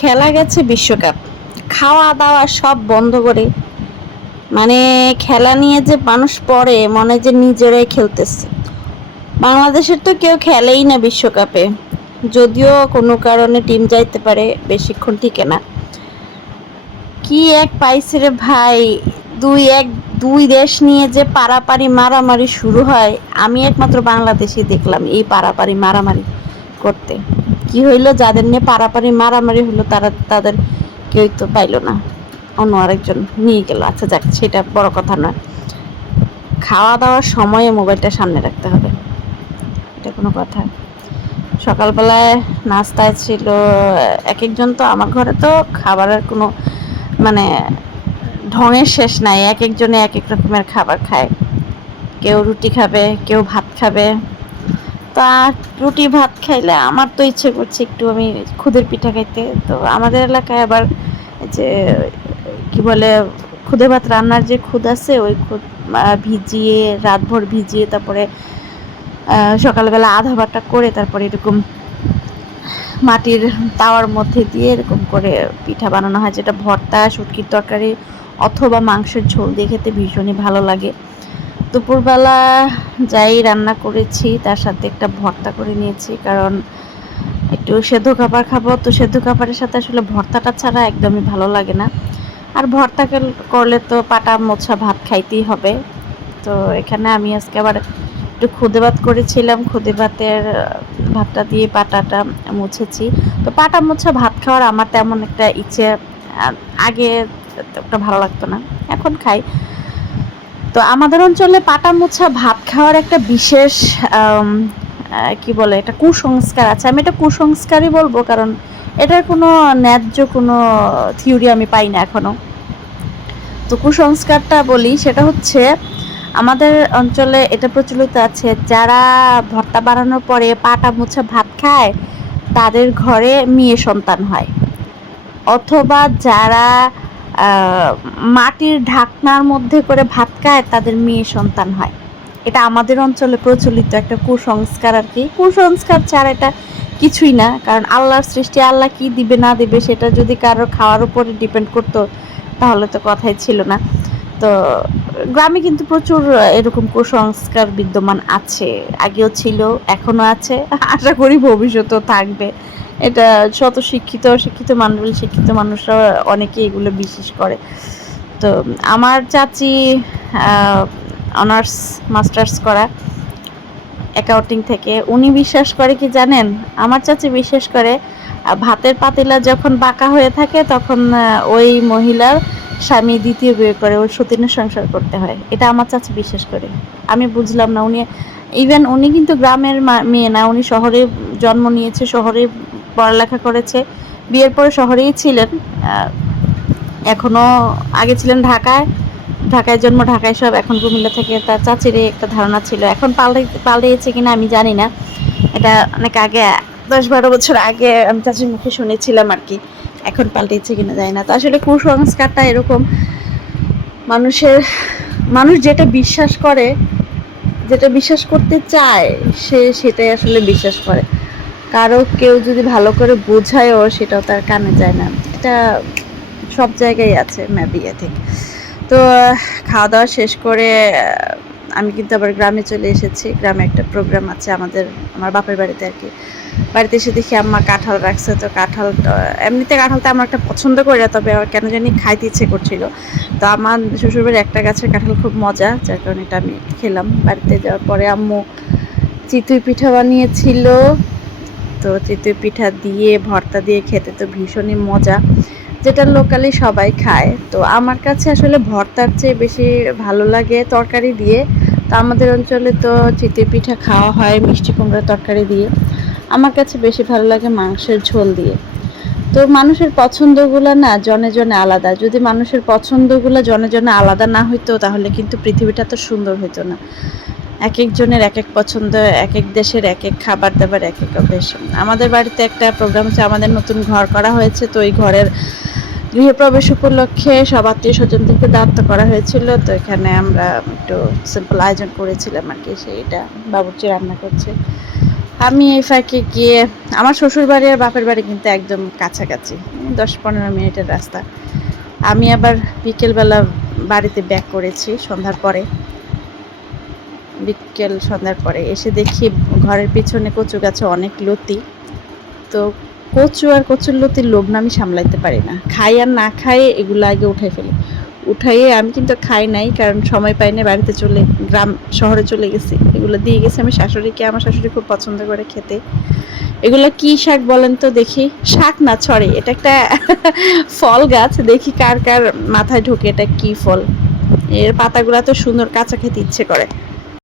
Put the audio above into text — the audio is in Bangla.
খেলা গেছে বিশ্বকাপ, খাওয়া দাওয়া সব বন্ধ করে, মানে খেলা নিয়ে যে মানুষ পড়ে মনে যে নিজেরাই খেলতেছে। বাংলাদেশের তো কেউ খেলেই না বিশ্বকাপে, যদিও কোনো কারণে টিম যাইতে পারে, বেশিক্ষণ টিকে না। কি এক পাইছে রে ভাই, দুই দেশ নিয়ে যে পারাপারি মারামারি শুরু হয়, আমি একমাত্র বাংলাদেশে দেখলাম এই পারাপারি মারামারি করতে। কি হইলো, যাদের নিয়ে পারাপারি মারামারি হলো তাদের কেউই তো পাইলো না, অন্য আরেকজন নিয়ে গেল। আচ্ছা যাক, সেটা বড় কথা নয়। খাওয়া দাওয়ার সময়ে মোবাইলটা সামনে রাখতে হবে, এটা কোনো কথা। সকালবেলায় নাস্তায় ছিল এক একজন, তো আমার ঘরে তো খাবারের কোনো মানে ঢঙের শেষ নাই, এক একজনে এক এক রকমের খাবার খায়। কেউ রুটি খাবে, কেউ ভাত খাবে। তা রুটি ভাত খাইলে আমার তো ইচ্ছে করছে একটু আমি খুদের পিঠা খাইতে। তো আমাদের এলাকায় আবার যে কি বলে, খুদে ভাত রান্নার যে খুদ আছে, ওই খুদ ভিজিয়ে রাতভর ভিজিয়ে তারপরে সকালবেলা আধা বাটা করে তারপরে এরকম মাটির তাওয়ার মধ্যে দিয়ে এরকম করে পিঠা বানানো হয়, যেটা ভর্তা, শুটকির তরকারি অথবা মাংসের ঝোল দিয়ে খেতে ভীষণই ভালো লাগে। দুপুরবেলা যাই রান্না করেছি তার সাথে একটা ভর্তা করে নিয়েছি, কারণ একটু সেদ্ধ খাবার খাবো, তো সেদ্ধ খাবারের সাথে আসলে ভর্তাটা ছাড়া একদমই ভালো লাগে না। আর ভর্তা করলে তো পাটা মোছা ভাত খাইতেই হবে। তো এখানে আমি আজকে আবার একটু খুদে ভাত করেছিলাম, খুদে ভাতের ভাতটা দিয়ে পাটাটা মুছেছি। তো পাটা মোছা ভাত খাওয়ার আমার তেমন একটা ইচ্ছে আগে একটা ভালো লাগতো না, এখন খাই। তো আমাদের অঞ্চলে পাটা মোছা ভাত খাওয়ার একটা বিশেষ কি বলে, এটা কুসংস্কার আছে। আমি এটা কুসংস্কারই বলবো, কারণ এটার কোনো ন্যায্য কোনো থিওরি আমি পাই না এখনো। তো কুসংস্কারটা বলি, সেটা হচ্ছে আমাদের অঞ্চলে এটা প্রচলিত আছে, যারা ভর্তা বানানোর পরে পাটা মোছা ভাত খায় তাদের ঘরে মেয়ে সন্তান হয়, অথবা যারা মাটির ঢাকনার মধ্যে করে ভাত খায় তাদের মেয়ে সন্তান হয়। এটা আমাদের অঞ্চলে প্রচলিত একটা কুসংস্কার আর কি। কুসংস্কার ছাড়া এটা কিছুই না, কারণ আল্লাহর সৃষ্টি, আল্লাহ কি দিবে না দিবে সেটা যদি কারোর খাওয়ার উপরে ডিপেন্ড করতো তাহলে তো কথাই ছিল না। তো গ্রামে কিন্তু প্রচুর এরকম কুসংস্কার বিদ্যমান আছে, আগেও ছিল, এখনো আছে, আশা করি ভবিষ্যতেও থাকবে। এটা শত শিক্ষিত মানুষরা অনেকে এগুলো বিশ্বাস করে। তো আমার চাচি অনার্স মাস্টার্স করা অ্যাকাউন্টিং থেকে, উনি বিশ্বাস করে কি জানেন, আমার চাচি বিশ্বাস করে ভাতের পাতিলা যখন বাঁকা হয়ে থাকে তখন ওই মহিলার স্বামী দ্বিতীয় বিয়ে করে ওই সতীনের সংসার করতে হয়। এটা আমার চাচি বিশ্বাস করে। আমি বুঝলাম না, উনি কিন্তু গ্রামের মেয়ে না, উনি শহরে জন্ম নিয়েছে, শহরে পড়ালেখা করেছে, বিয়ের পরে শহরেই ছিলেন, এখনো আগে ছিলেন ঢাকায় জন্ম, ঢাকায় সব, এখন কুমিল্লা থেকে। তার চাচির একটা ধারণা ছিল, এখন পাল্টেছে কিনা আমি জানি না, এটা অনেক আগে 10-12 বছর আগে আমি চাচির মুখে শুনেছিলাম আর কি, এখন পাল্টেছে কিনা জানি না। তো আসলে কুসংস্কারটা এরকম, মানুষ যেটা বিশ্বাস করে, যেটা বিশ্বাস করতে চায়, সেটাই আসলে বিশ্বাস করে। কেউ যদি ভালো করে বোঝায়ও সেটাও তার কানে যায় না। এটা সব জায়গায় আছে মেবি, আই থিঙ্ক। তো খাওয়া দাওয়া শেষ করে আমি কিন্তু আবার গ্রামে চলে এসেছি। গ্রামে একটা প্রোগ্রাম আছে আমার বাপের বাড়িতে আর কি। বাড়িতে এসে দেখি আম্মা কাঁঠাল রাখছে। তো এমনিতে কাঁঠালটা আমার একটা পছন্দ করে, তবে কেন জানি খাইতে ইচ্ছে করছিল। তো আমার শ্বশুরবাড়ির একটা গাছের কাঁঠাল খুব মজা, যার কারণে এটা আমি খেলাম। বাড়িতে যাওয়ার পরে আম্মু চিতই পিঠা বানিয়েছিল। তো চিতই পিঠা দিয়ে ভর্তা দিয়ে খেতে তো ভীষণই মজা, যেটা লোকালি সবাই খায়। তো আমার কাছে আসলে ভর্তার চেয়ে বেশি ভালো লাগে তরকারি দিয়ে। তো আমাদের অঞ্চলে তো চিতই পিঠা খাওয়া হয় মিষ্টি কুমড়ার তরকারি দিয়ে, আমার কাছে বেশি ভালো লাগে মাংসের ঝোল দিয়ে। তো মানুষের পছন্দগুলো না জনে জনে আলাদা, যদি মানুষের পছন্দগুলো জনে জনে আলাদা না হইতো তাহলে কিন্তু পৃথিবীটা তো সুন্দর হইতো না। এক একজনের এক এক পছন্দ, এক এক দেশের এক এক খাবার দাবার, এক এক অভ্যেস। আমাদের বাড়িতে একটা প্রোগ্রাম হচ্ছে, আমাদের নতুন ঘর করা হয়েছে, তো ওই ঘরের গৃহপ্রবেশ উপলক্ষে সব আত্মীয় স্বজনদেরকে দাওয়াত করা হয়েছিল। তো এখানে আমরা একটু সিম্পল আয়োজন করেছিলাম আর কি, সেইটা বাবুর্চি রান্না করছে। আমি এই ফাঁকে গিয়ে আমার শ্বশুর বাড়ি আর বাপের বাড়ি কিন্তু একদম কাছাকাছি, 10-15 মিনিটের রাস্তা। আমি আবার বিকেলবেলা বাড়িতে ব্যাক করেছি সন্ধ্যার পরে, সন্ধ্যার পরে এসে দেখি ঘরের পিছনে কচু গাছে অনেক লতি। তো কচু আর কচুর লতির লোভ না আমি সামলাইতে পারি না, খাই আর না খাই এগুলো আগে উঠাই ফেলি। উঠাইয়ে আমি কিন্তু খাই নাই, কারণ সময় পাই না, বাড়িতে শহরে চলে গেছি। এগুলো দিয়ে গেছি আমি শাশুড়িকে, আমার শাশুড়ি খুব পছন্দ করে খেতে। এগুলো কি শাক বলেন তো দেখি? শাক না, সরি, এটা একটা ফল গাছ। দেখি কার কার মাথায় ঢোকে এটা কি ফল। এর পাতাগুলো তো সুন্দর, কাঁচা খেতে ইচ্ছে করে।